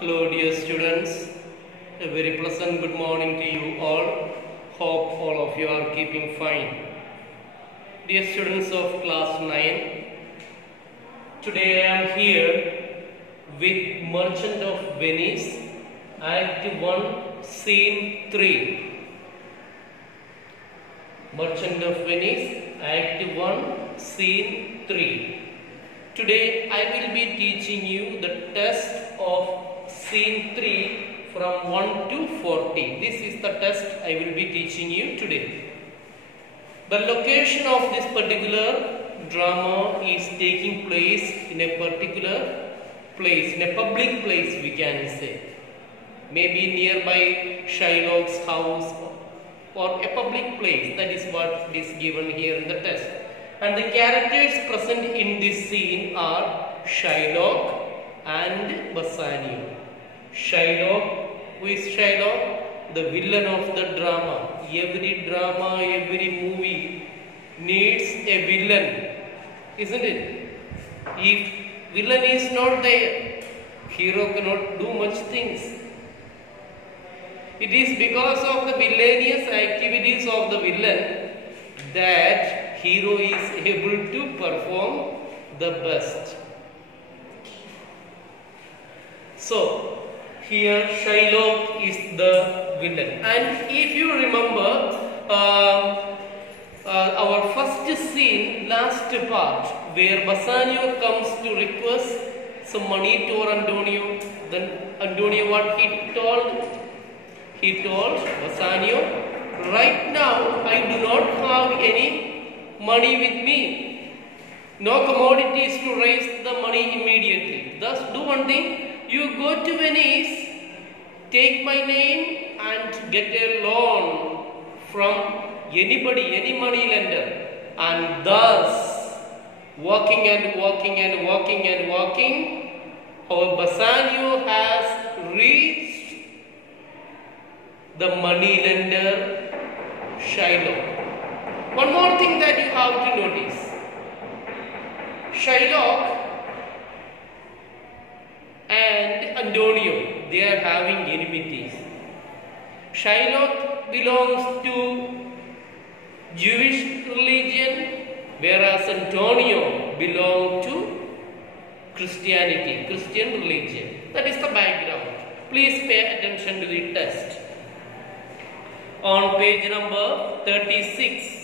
Hello dear students, a very pleasant good morning to you all. Hope all of you are keeping fine. Dear students of class 9, today I am here with Merchant of Venice, Act 1, Scene 3. Merchant of Venice, Act 1, Scene 3. Today I will be teaching you the test of Scene 3 from 1 to 40. This is the test I will be teaching you today. The location of this particular drama is taking place in a particular place, in a public place we can say. Maybe nearby Shylock's house or a public place. That is what is given here in the test. And the characters present in this scene are Shylock and Bassanio. Shylock, who is Shylock? The villain of the drama. Every drama, every movie needs a villain, isn't it? If villain is not there, hero cannot do much things. It is because of the villainous activities of the villain that hero is able to perform the best. So, here Shylock is the villain. And if you remember our first scene, last part, where Bassanio comes to request some money to Antonio, then Antonio what he told? He told Bassanio, right now I do not have any money with me. No commodities to raise the money immediately. Thus do one thing. You go to Venice, take my name and get a loan from anybody, any money lender. And thus, walking and walking and walking and walking, our Bassanio has reached the money lender Shylock. One more thing that you have to notice. Shylock and Antonio, they are having enmities. Shylock belongs to Jewish religion, whereas Antonio belongs to Christianity, Christian religion. That is the background. Please pay attention to the test. On page number 36,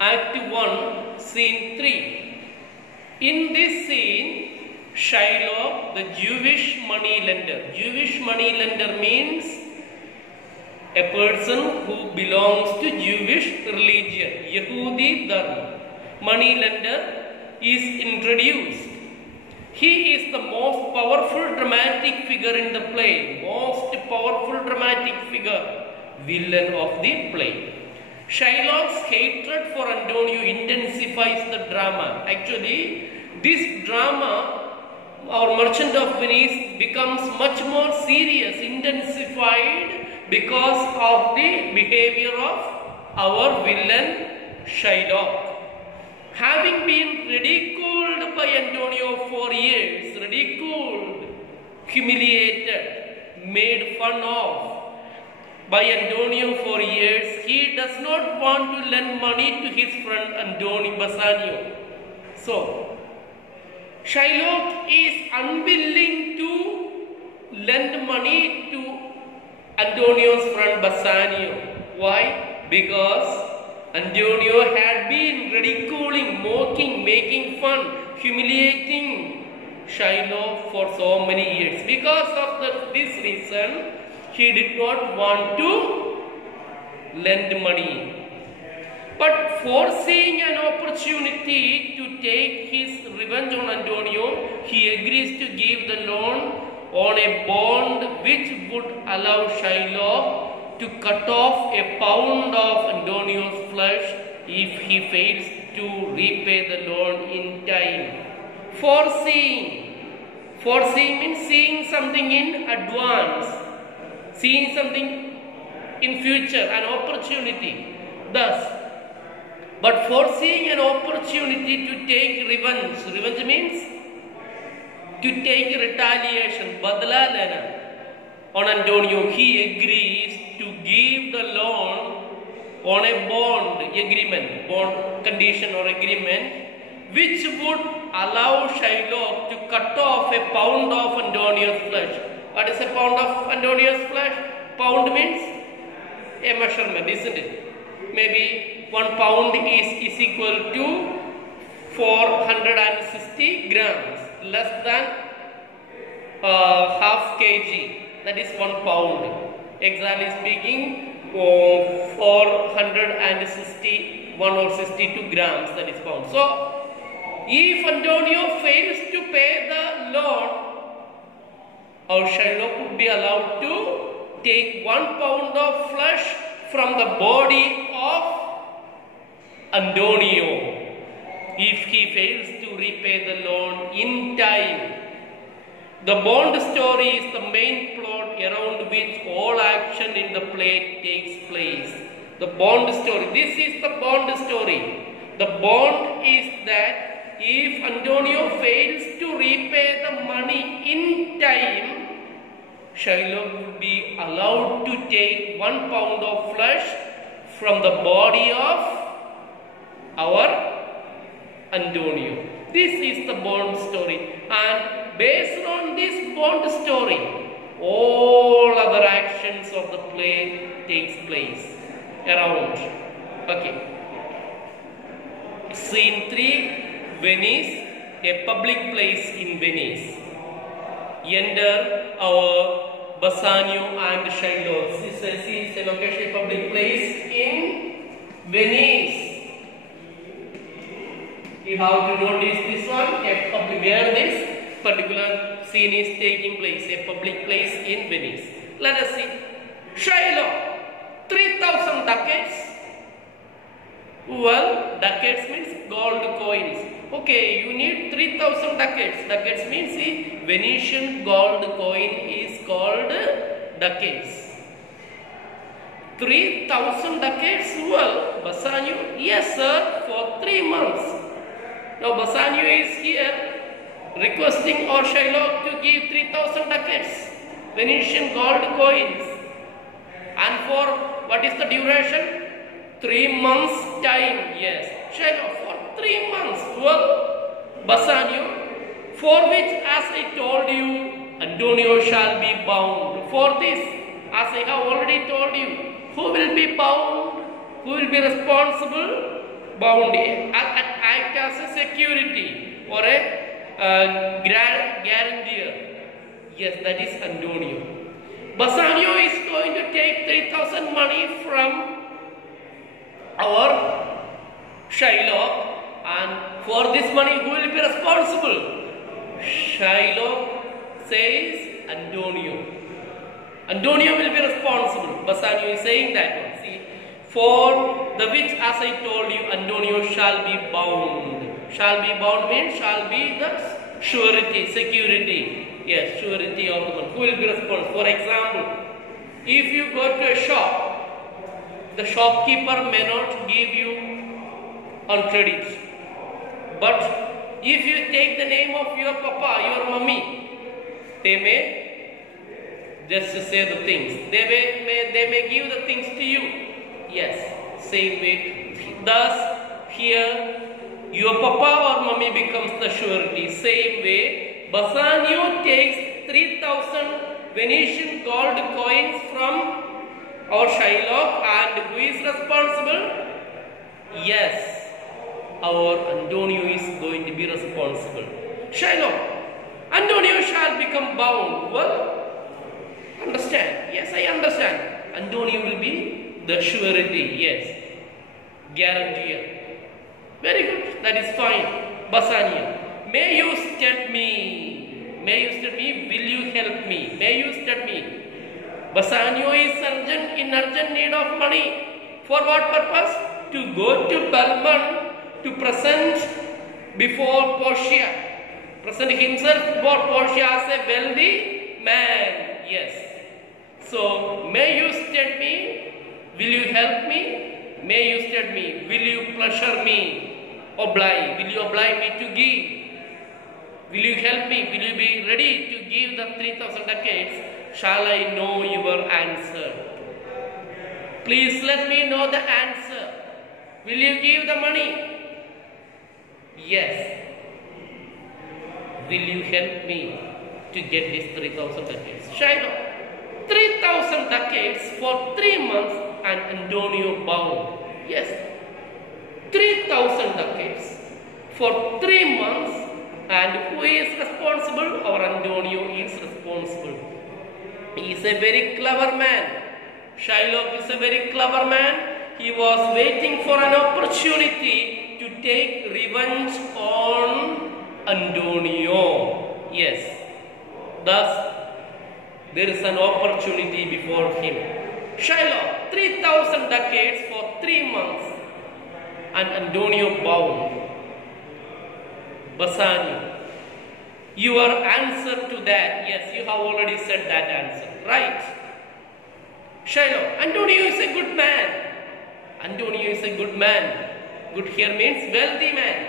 Act 1, Scene 3. In this scene, Shylock, the Jewish money lender. Jewish money lender means a person who belongs to Jewish religion, Yehudi Dharma. Money lender is introduced. He is the most powerful dramatic figure in the play. Most powerful dramatic figure, villain of the play. Shylock's hatred for Antonio intensifies the drama. Actually, this drama, our Merchant of Venice, becomes much more serious, intensified because of the behavior of our villain Shylock. Having been ridiculed by Antonio for years, ridiculed, humiliated, made fun of by Antonio for years, he does not want to lend money to his friend Antonio Bassanio. So, Shylock is unwilling to lend money to Antonio's friend Bassanio. Why? Because Antonio had been ridiculing, mocking, making fun, humiliating Shylock for so many years. Because of this reason, he did not want to lend money. But foreseeing an opportunity to take his revenge on Antonio, he agrees to give the loan on a bond which would allow Shylock to cut off a pound of Antonio's flesh if he fails to repay the loan in time. Foreseeing means seeing something in advance, seeing something in future, an opportunity. Thus, but foreseeing an opportunity to take revenge. Revenge means to take retaliation, badla lena, on Antonio. He agrees to give the loan on a bond agreement, bond condition or agreement, which would allow Shylock to cut off a pound of Antonio's flesh. What is a pound of Antonio's flesh? Pound means a measurement, isn't it? Maybe 1 pound is equal to 460 grams, less than half kg. That is 1 pound. Exactly speaking, 461 or 62 grams, that is pound. So, if Antonio fails to pay the loan, our Shylock would be allowed to take 1 pound of flesh from the body of Antonio if he fails to repay the loan in time. The bond story is the main plot around which all action in the play takes place. The bond story. This is the bond story. The bond is that if Antonio fails to repay the money in time, Shylock will be allowed to take 1 pound of flesh from the body of our Antonio. This is the bond story, and based on this bond story, all other actions of the play takes place around. Okay. Scene 3, Venice, a public place in Venice. Enter our Bassanio and Shylock. This is a location, public place in Venice. You have to notice this one, where this particular scene is taking place, a public place in Venice. Let us see. Shylock, 3,000 ducats. Well, ducats means gold coins. Okay, you need 3,000 ducats. Ducats means the Venetian gold coin is called ducats. 3,000 ducats. Well, Bassanio, yes sir, for 3 months. Now Bassanio is here requesting our Shylock to give 3,000 ducats, Venetian gold coins. And for what is the duration? 3 months time. Yes, Shylock for 3 months. Well, Bassanio, for which, as I told you, Antonio shall be bound. For this, as I have already told you, who will be bound? Who will be responsible? Bound. Act as a security or a guarantor. Yes, that is Antonio. Bassanio is going to take 3,000 money from our Shylock, and for this money who will be responsible? Shylock says Antonio. Antonio will be responsible. Bassanio is saying that one. See, for the which, as I told you, Antonio shall be bound. Shall be bound means shall be the surety, security. Yes, surety of the money. Who will be responsible? For example, if you go to a shop, the shopkeeper may not give you on credit. But if you take the name of your papa, your mummy, they may just say the things. They may give the things to you. Yes, same way. Thus, here, your papa or mummy becomes the surety. Same way, Bassanio takes 3,000 Venetian gold coins from our Shylock, and who is responsible? Yes, our Antonio is going to be responsible. Shylock, Antonio shall become bound. Well, understand? Yes, I understand. Antonio will be the surety. Yes, guarantor. Very good. That is fine. Bassanio, may you state me? May you state me? Will you help me? May you state me? Bassanio is in urgent need of money. For what purpose? To go to Belmont to present before Portia. Present himself before Portia as a wealthy man. Yes. So, may you state me? Will you help me? May you state me? Will you pleasure me? Oblige. Will you oblige me to give? Will you help me? Will you be ready to give the 3,000 ducats? Shall I know your answer? Please let me know the answer. Will you give the money? Yes. Will you help me to get this 3,000 ducats? Shiloh, 3,000 ducats for 3 months and Antonio bound. Yes. 3,000 ducats for 3 months, and who is responsible? Our Antonio is responsible. He is a very clever man. Shylock is a very clever man. He was waiting for an opportunity to take revenge on Antonio. Yes. Thus, there is an opportunity before him. Shylock, 3,000 ducats for 3 months and Antonio bound. Bassanio, your answer to that, yes, you have already said that answer, right? Shylock, Antonio is a good man. Antonio is a good man. Good here means wealthy man.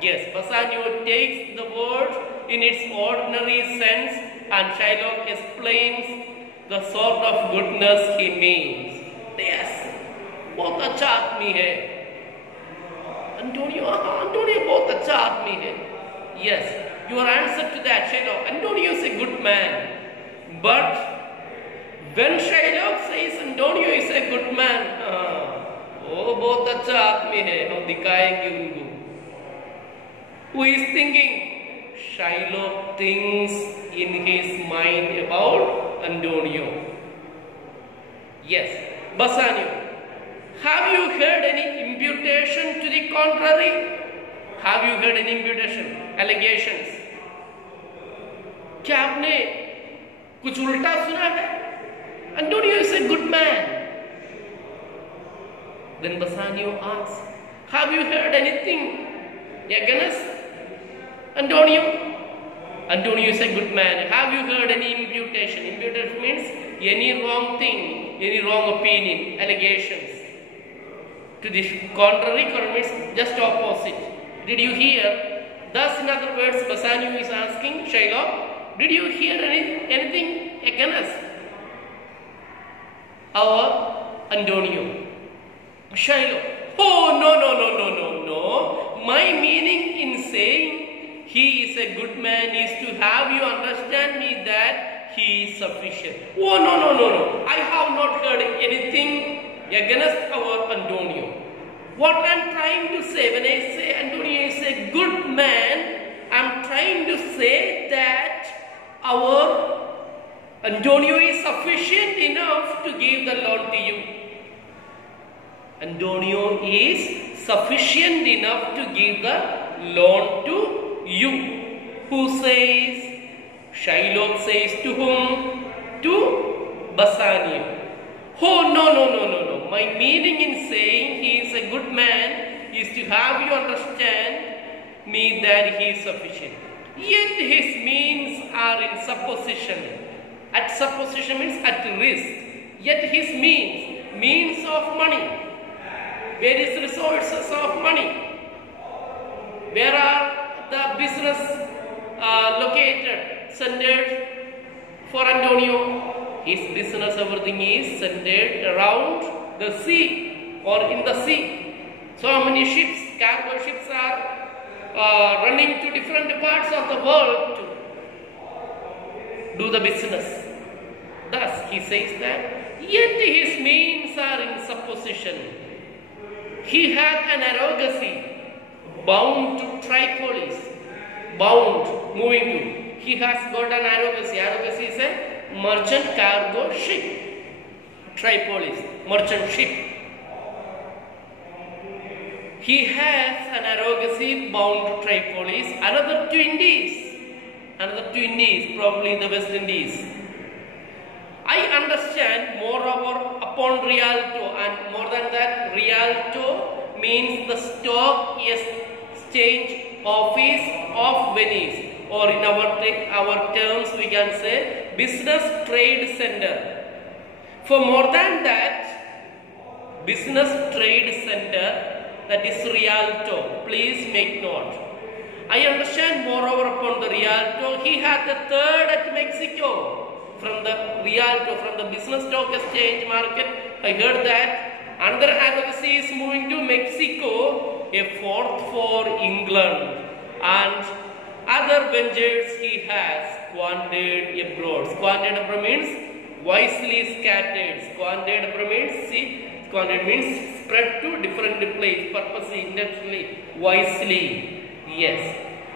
Yes, Bassanio takes the word in its ordinary sense and Shylock explains the sort of goodness he means. Yes, बहुत अच्छा आदमी है. Antonio बहुत अच्छा आदमी है. Yes, your answer to that, Shylock. Antonio is a good man. But when Shylock says Antonio is a good man, वो बहुत अच्छा आदमी है, हम दिखाएंगे उनको. Who is thinking? Shylock thinks in his mind about Antonio. Yes, Bassanio, have you heard any imputation to the contrary? Have you heard any imputation, allegations? क्या आपने कुछ उल्टा सुना है? Antonio is a good man. Then Bassanio asks, have you heard anything against Antonio? Antonio is a good man. Have you heard any imputation? Imputation means any wrong thing, any wrong opinion, allegations. To the contrary, means just opposite. Did you hear? Thus, in other words, Bassanio is asking Shylock, did you hear anything against our Antonio? Shylock, oh no. My meaning in saying he is a good man is to have you understand me that he is sufficient. Oh no. I have not heard anything against our Antonio. What I am trying to say when I say Antonio is a good man, I am trying to say that our Antonio is sufficient enough to give the loan to you. Antonio is sufficient enough to give the loan to you. Who says? Shylock says to whom? To Bassanio. Oh no. My meaning in saying he is a good man is to have you understand me that he is sufficient. Yet his means are in supposition. At supposition means at risk. Yet his means of money. Various resources of money. Where are the business located, centered for Antonio? His business, everything is centered around the sea or in the sea. So many ships, cargo ships are running to different parts of the world to do the business. Thus, he says that, yet his means are in supposition. He had an arrogancy, bound to Tripolis, moving to. He has got an arrogancy. Arrogancy is a merchant cargo ship. Tripolis, merchant ship. He has an arrogancy bound to Tripolis. Another to Indies, probably in the West Indies. I understand moreover upon Rialto, and more than that, Rialto means the stock exchange office of Venice, or in our terms we can say business trade center. For more than that, business trade center, that is Rialto. Please make note. I understand moreover upon the Rialto, he had the third at Mexico. From the Rialto, from the business stock exchange market, I heard that another advocacy is moving to Mexico, a fourth for England, and other ventures he has squandered abroad. Squandered abroad means wisely scattered. Squandered abroad means, see, squandered means spread to different places, purposely, intentionally, wisely. Yes.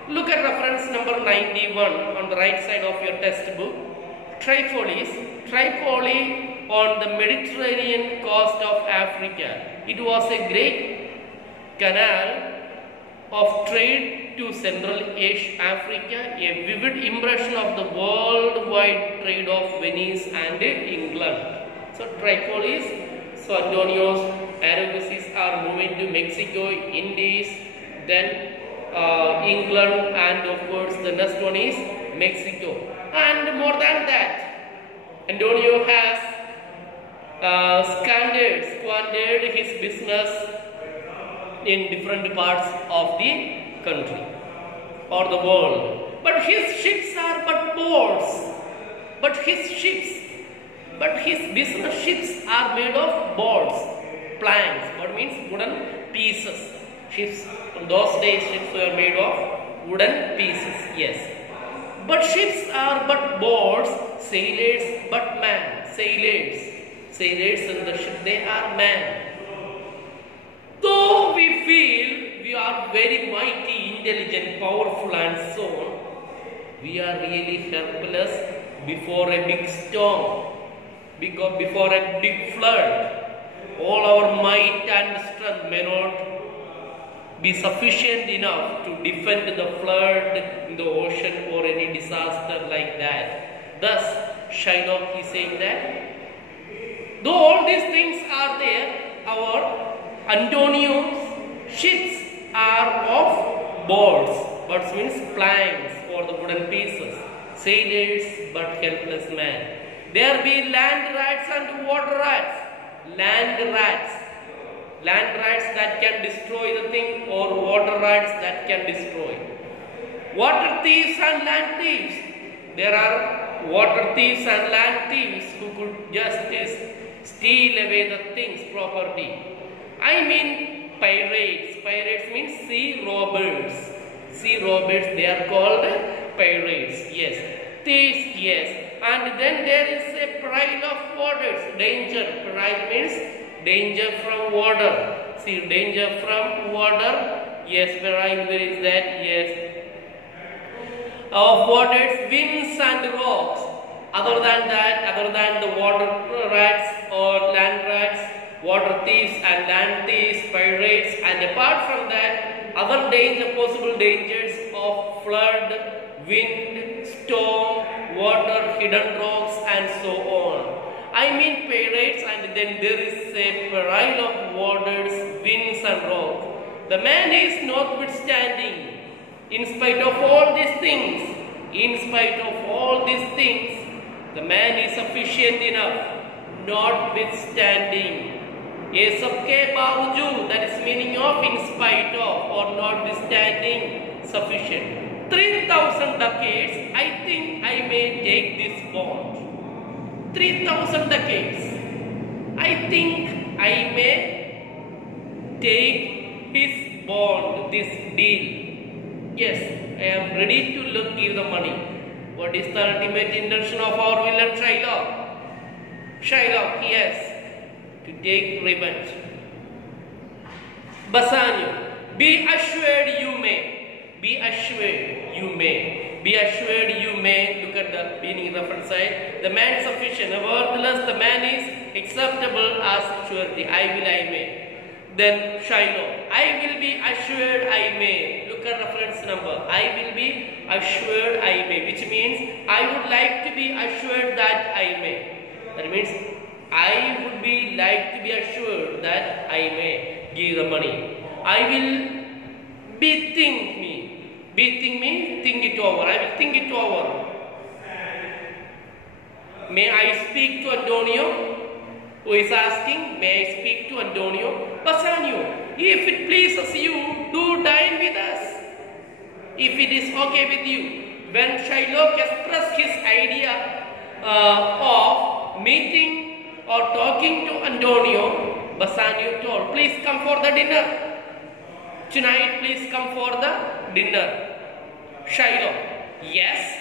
Look at reference number 91 on the right side of your textbook. Tripoli on the Mediterranean coast of Africa. It was a great canal of trade to Central Asia, Africa, a vivid impression of the worldwide trade of Venice and England. So Tripolis, so Antonio's advocacies are moving to Mexico, Indies, then England, and of course the next one is Mexico. And more than that, Antonio has squandered his business in different parts of the country or the world. But his ships are but boats. But his business ships are made of boards, planks. What means wooden pieces. Ships, in those days ships were made of wooden pieces, yes. But ships are but boards, sailors but man. Sailors in the ship, they are man. Though we feel we are very mighty, intelligent, powerful and so on, we are really helpless before a big storm, before a big flood. All our might and strength may not be sufficient enough to defend the flood in the ocean or any disaster like that. Thus, Shylock is saying that though all these things are there, our Antonio's ships are of boards. Boards means planks or the wooden pieces. Sailors but helpless man. There be land rats and water rats. Land rats that can destroy the thing, or water rats that can destroy. Water thieves and land thieves. There are water thieves and land thieves who could just steal away the things, property. I mean pirates. Pirates means sea robbers. Sea robbers, they are called pirates. Yes. Thieves, yes. And then there is a peril of waters. Danger. Peril means danger from water. See, danger from water. Yes, peril, where is that? Yes. Of waters, winds and rocks. Other than that, other than the water rats or land rats, water thieves and land thieves, pirates, and apart from that, other possible dangers of flood, wind, storm, water, hidden rocks, and so on. I mean pirates, and then there is a peril of waters, winds and rocks. The man is notwithstanding, in spite of all these things, the man is sufficient enough, notwithstanding. Ye sabke bawajood, that is meaning of in spite of or notwithstanding, sufficient. 3,000 ducats, I think I may take this bond. 3,000 ducats, I think I may take his bond, this deal. Yes, I am ready to give the money. What is the ultimate intention of our villain Shylock? Shylock, yes, to take revenge. Bassanio, be assured you may. Be assured you may. Be assured you may. Look at the meaning reference side. The man sufficient. Nevertheless, the man is acceptable as surety. I may. Then Shylock, I will be assured I may. Look at reference number. I will be assured I may, which means I would like to be assured that I may. That means I would be like to be assured that I may give the money. I will bethink me. Bethink me, think it over. I will think it over. May I speak to Antonio? Who is asking, may I speak to Antonio? Bassanio, if it pleases you, do dine with us. if it is okay with you. When Shylock expressed his idea of meeting or talking to Antonio, Bassanio told, please come for the dinner. Tonight, please come for the dinner. Shylock, yes,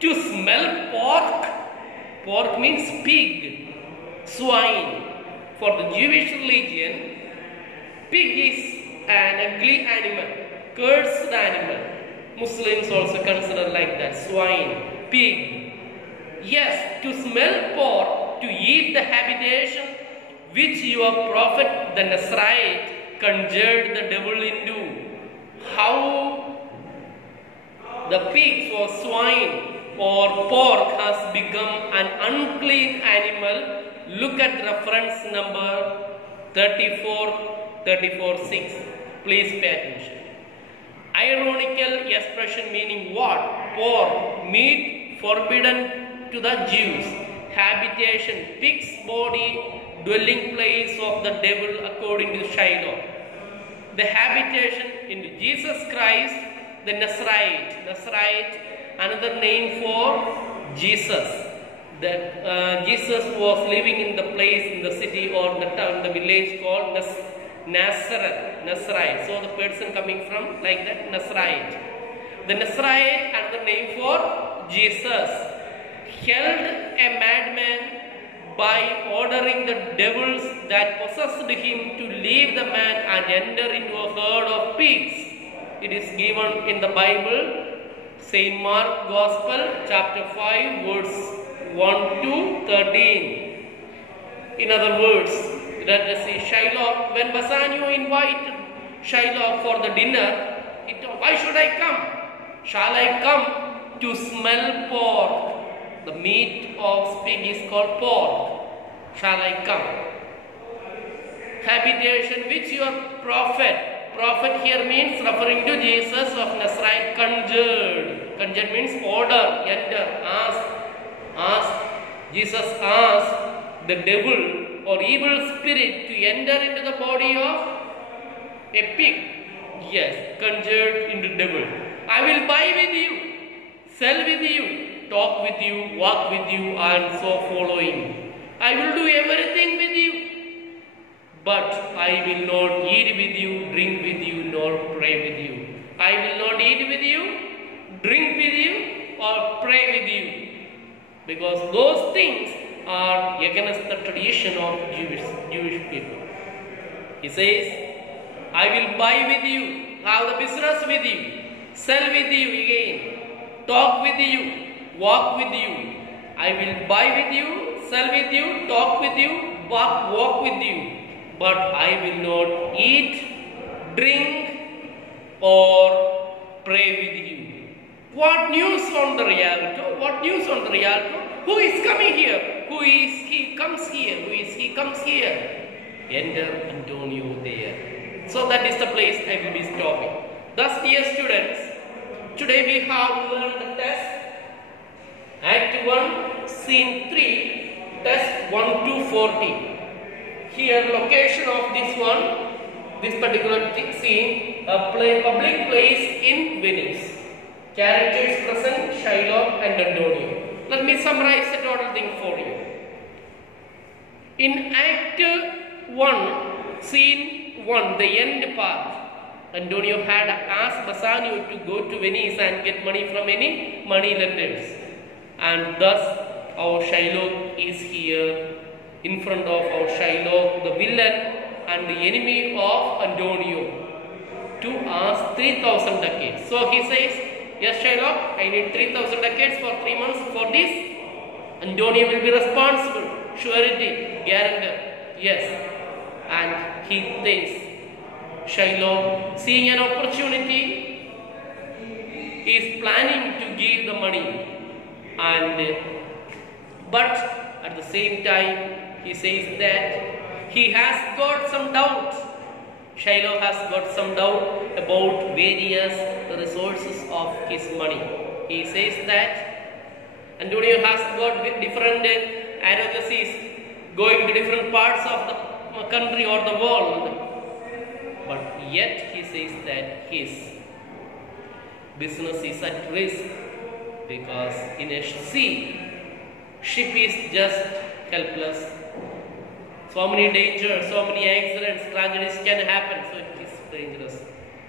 to smell pork. Pork means pig, swine. For the Jewish religion, pig is an ugly animal, cursed animal. Muslims also consider like that, swine, pig. Yes, to smell pork, to eat the habitation which your prophet the Nazarite conjured the devil into. How the pigs or swine or pork has become an unclean animal. Look at reference number 34:6. Please pay attention. Ironical expression meaning what? Pork, meat forbidden to the Jews. Habitation, pig's body, dwelling place of the devil according to Shylock. The habitation in Jesus Christ, the Nazarite. Nazarite, another name for Jesus. That Jesus was living in the place, in the city or the town, the village called Nazareth. Nazarite. So the person coming from like that, Nazarite. The Nazarite, another name for Jesus, held a madman by ordering the devils that possessed him to leave the man and enter into a herd of pigs. It is given in the Bible, Saint Mark Gospel, chapter 5, verse 1 to 13. In other words, let us see Shylock. When Bassanio invited Shylock for the dinner, he told, why should I come? Shall I come to smell pork? The meat of pig is called pork. Shall I come? Habitation which your prophet here means referring to Jesus of Nazareth, conjured. Conjured means order, enter, ask. Jesus asked the devil or evil spirit to enter into the body of a pig. Yes, conjured into devil. I will buy with you, sell with you, talk with you, walk with you, and so following. I will do everything with you, but I will not eat with you, drink with you, nor pray with you. I will not eat with you, drink with you, or pray with you, because those things are against the tradition of Jewish people. He says, I will buy with you, have the business with you, sell with you again, talk with you, walk with you. I will buy with you, sell with you, talk with you, walk with you, but I will not eat, drink, or pray with you. What news on the Rialto? What news on the Rialto? Who is coming here? Who is he comes here? Who is he comes here? Enter Antonio there. So that is the place I will be stopping. Thus, dear students, today we have learned the test. Act 1, Scene 3, Test 1 to 40. Here, location of this one, this particular scene, a public place in Venice. Characters present, Shylock and Antonio. Let me summarize the total thing for you. In Act 1, Scene 1, the end part, Antonio had asked Bassanio to go to Venice and get money from any money lenders. And thus, our Shylock is here in front of our Shylock, the villain and the enemy of Antonio, to ask 3,000 ducats. So he says, yes, Shylock, I need 3,000 ducats for 3 months for this. Antonio will be responsible, surety, guarantor. Yes. And he thinks, Shylock, seeing an opportunity, is planning to give the money. But at the same time, he says that he has got some doubt. Shylock has got some doubt about various resources of his money. He says that Antonio has got different advocacies going to different parts of the country or the world. But yet he says that his business is at risk, because in a sea, ship is just helpless. So many dangers, so many accidents, tragedies can happen, so it is dangerous.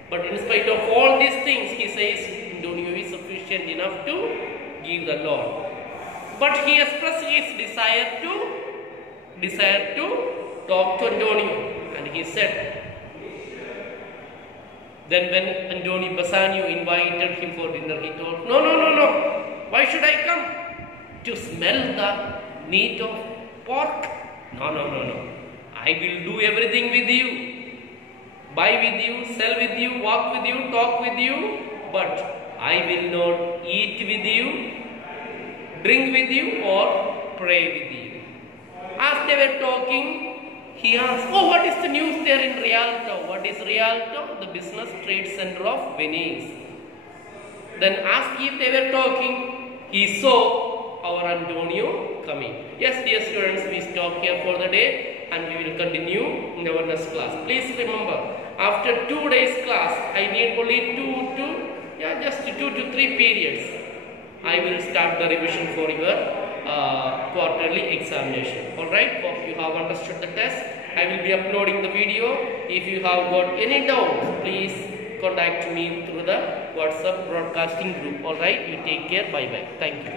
But in spite of all these things, he says, Antonio is sufficient enough to give the Lord. But he expressed his desire to talk to Antonio, and he said, then when Antonio Bassanio invited him for dinner, he told, no, why should I come? To smell the meat of pork? No. I will do everything with you. Buy with you, sell with you, walk with you, talk with you, but I will not eat with you, drink with you, or pray with you. As they were talking, he asked, what is the news there in Rialto? What is Rialto? The business trade center of Venice. Then as if they were talking, he saw our Antonio coming. Yes, dear students, we stop here for the day and we will continue in our next class. Please remember, after 2 days class, I need only 2 to 3 periods. I will start the revision for your quarterly examination. Alright, hope you have understood the test. I will be uploading the video. If you have got any doubts, please contact me through the WhatsApp broadcasting group. Alright, you take care. Bye bye. Thank you.